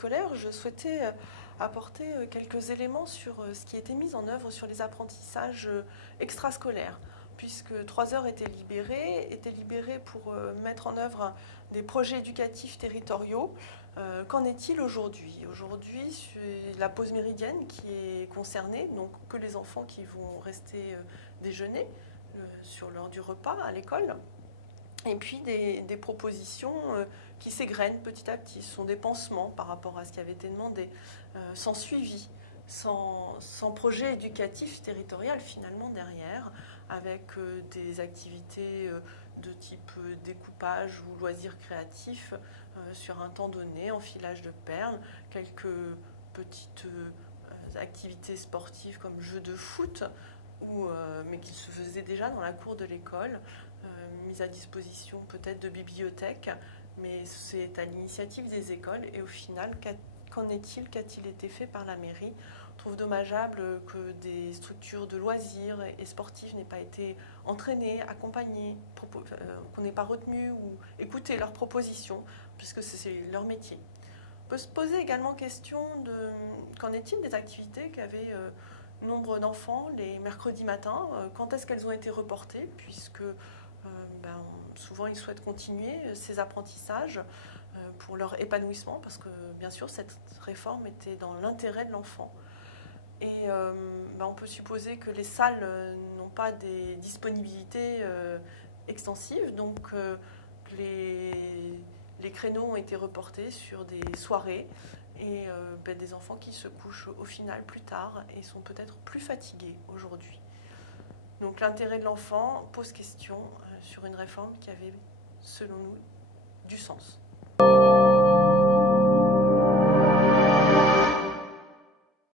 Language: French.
scolaire, je souhaitais apporter quelques éléments sur ce qui était mis en œuvre sur les apprentissages extrascolaires, puisque 3 heures étaient libérées pour mettre en œuvre des projets éducatifs territoriaux. Qu'en est-il aujourd'hui? Aujourd'hui, c'est la pause méridienne qui est concernée, donc que les enfants qui vont rester déjeuner sur l'heure du repas à l'école. Et puis des propositions qui s'égrènent petit à petit. Ce sont des pansements par rapport à ce qui avait été demandé, sans suivi, sans projet éducatif territorial finalement derrière, avec des activités de type découpage ou loisirs créatifs sur un temps donné, enfilage de perles, quelques petites activités sportives comme jeux de foot, mais qui se faisaient déjà dans la cour de l'école, mise à disposition peut-être de bibliothèques, mais c'est à l'initiative des écoles. Et au final, qu'en est-il? Qu'a-t-il été fait par la mairie? On trouve dommageable que des structures de loisirs et sportives n'aient pas été entraînées, accompagnées, qu'on n'ait pas retenu ou écouté leurs propositions, puisque c'est leur métier. On peut se poser également question de qu'en est-il des activités qu'avaient nombre d'enfants les mercredis matins, quand est-ce qu'elles ont été reportées, puisque souvent ils souhaitent continuer ces apprentissages pour leur épanouissement, parce que bien sûr cette réforme était dans l'intérêt de l'enfant. Et on peut supposer que les salles n'ont pas des disponibilités extensives, donc les créneaux ont été reportés sur des soirées, et des enfants qui se couchent au final plus tard et sont peut-être plus fatigués aujourd'hui. Donc l'intérêt de l'enfant pose question sur une réforme qui avait, selon nous, du sens.